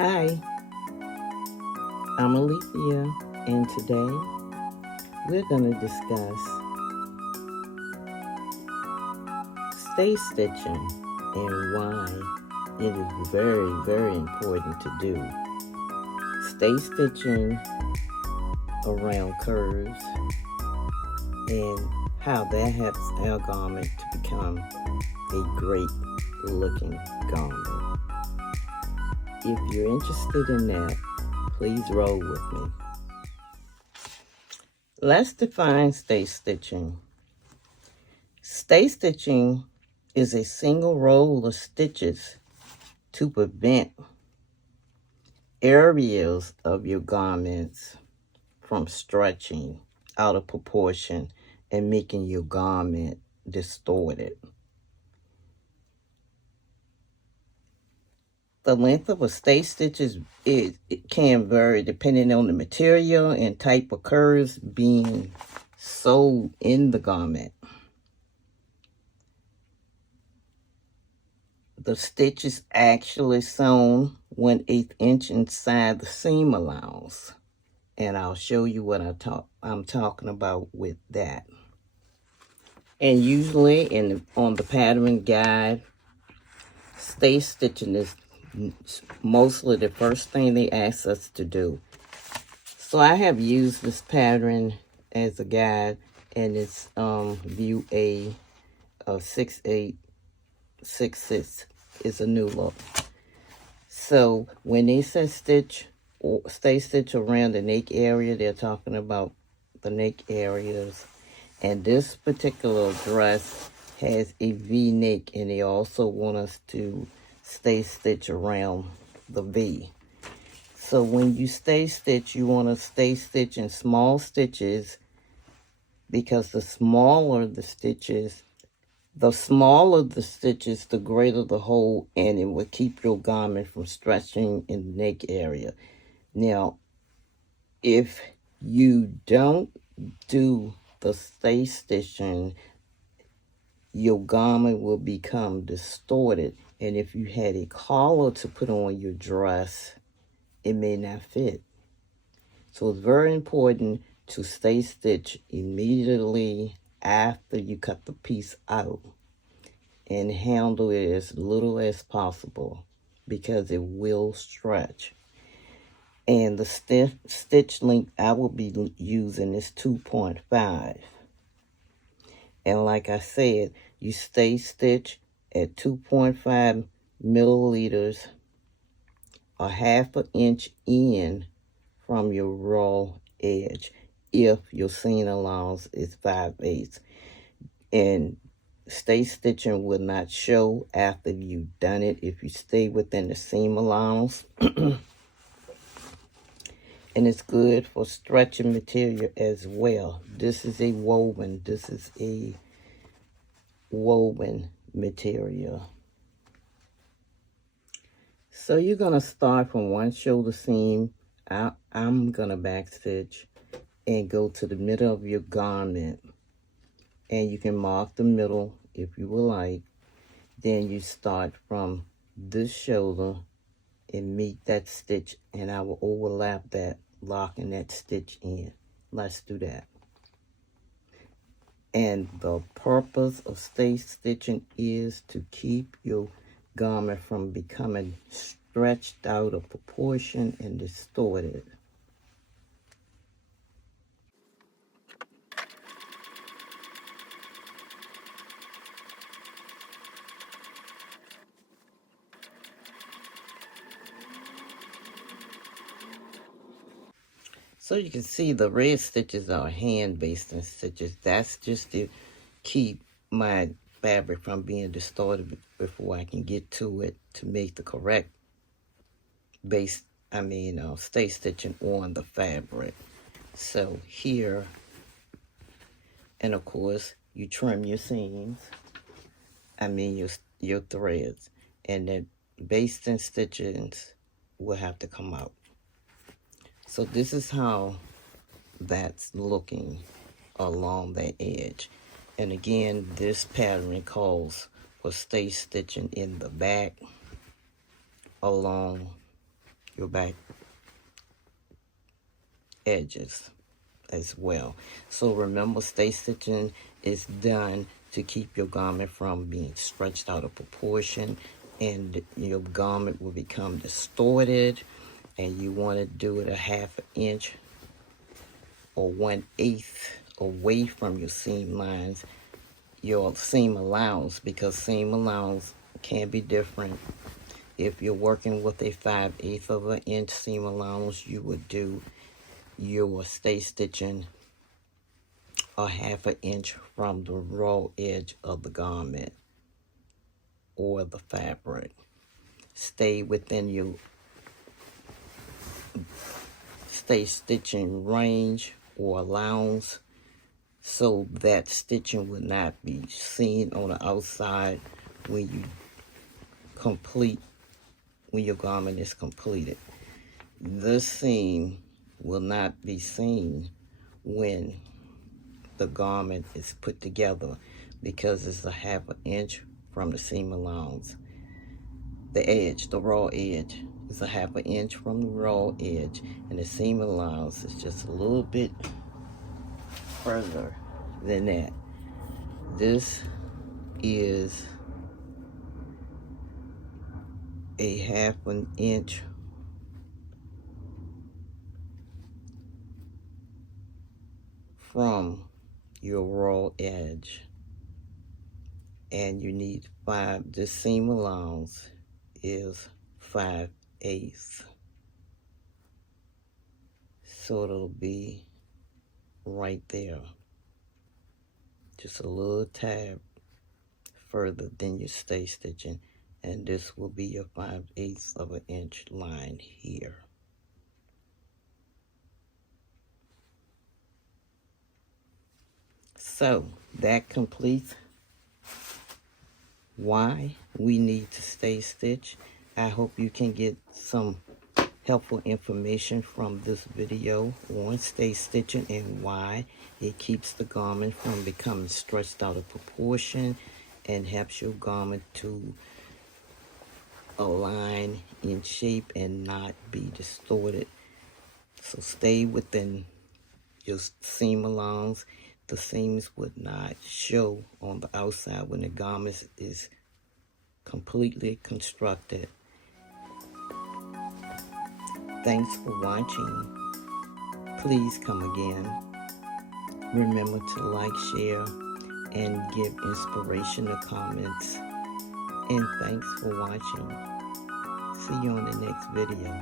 Hi, I'm Alethea, and today we're going to discuss stay stitching and why it is very, very important to do. Stay stitching around curves and how that helps our garment to become a great looking garment. If you're interested in that, please roll with me. Let's define stay stitching. Stay stitching is a single roll of stitches to prevent areas of your garments from stretching out of proportion and making your garment distorted. The length of a stay stitch it can vary depending on the material and type of curves being sewed in the garment. The stitch is actually sewn 1/8 inch inside the seam allowance. And I'll show you what I'm talking about with that. And usually on the pattern guide, stay stitching is mostly the first thing they ask us to do. So I have used this pattern as a guide, and it's view A of 6866 is a new look. So when they say stitch or stay stitch around the neck area, they're talking about the neck areas. And this particular dress has a V-neck, and they also want us to stay stitch around the V. So when you stay stitch, you want to stay stitch in small stitches, because the smaller the stitches, the greater the hole, and it will keep your garment from stretching in the neck area. Now, if you don't do the stay stitching, your garment will become distorted. And if you had a collar to put on your dress, it may not fit. So it's very important to stay stitch immediately after you cut the piece out, and handle it as little as possible, because it will stretch. And the stitch length I will be using is 2.5. And like I said, you stay stitch at 2.5 milliliters, or 1/2 inch in from your raw edge, if your seam allowance is 5/8. And stay stitching will not show after you've done it if you stay within the seam allowance. And it's good for stretching material as well. This is a woven material. So you're going to start from one shoulder seam. I'm going to back stitch and go to the middle of your garment. And you can mark the middle if you would like. Then you start from this shoulder and meet that stitch, and I will overlap that, locking that stitch in. Let's do that. And the purpose of stay stitching is to keep your garment from becoming stretched out of proportion and distorted. So you can see the red stitches are hand basting stitches. That's just to keep my fabric from being distorted before I can get to it to make the correct stay stitching on the fabric. So here, and of course, you trim your seams, your threads, and then basting stitches will have to come out. So this is how that's looking along the edge. And again, this pattern calls for stay stitching in the back along your back edges as well. So remember, stay stitching is done to keep your garment from being stretched out of proportion, and your garment will become distorted, and you want to do it a half an inch or 1/8 away from your seam lines, your seam allowance, because seam allowance can be different. If you're working with a 5/8 of an inch seam allowance, you would do your stay stitching a half an inch from the raw edge of the garment or the fabric. Stay within your stay stitching range or allowance, so that stitching will not be seen on the outside when your garment is completed. This seam will not be seen when the garment is put together, because it's a half an inch from the seam allowance. The edge, the raw edge, is a half an inch from the raw edge, and the seam allowance is just a little bit further than that. This is a half an inch from your raw edge, and you need 5. The seam allowance is 5/8, so it'll be right there, just a little tab further than your stay stitching, and this will be your 5/8 of an inch line here. So that completes why we need to stay stitch. I hope you can get some helpful information from this video on stay stitching and why it keeps the garment from becoming stretched out of proportion and helps your garment to align in shape and not be distorted. So stay within your seam allowance. The seams would not show on the outside when the garment is completely constructed. Thanks for watching. Please come again. Remember to like, share, and give inspirational comments. And thanks for watching. See you on the next video.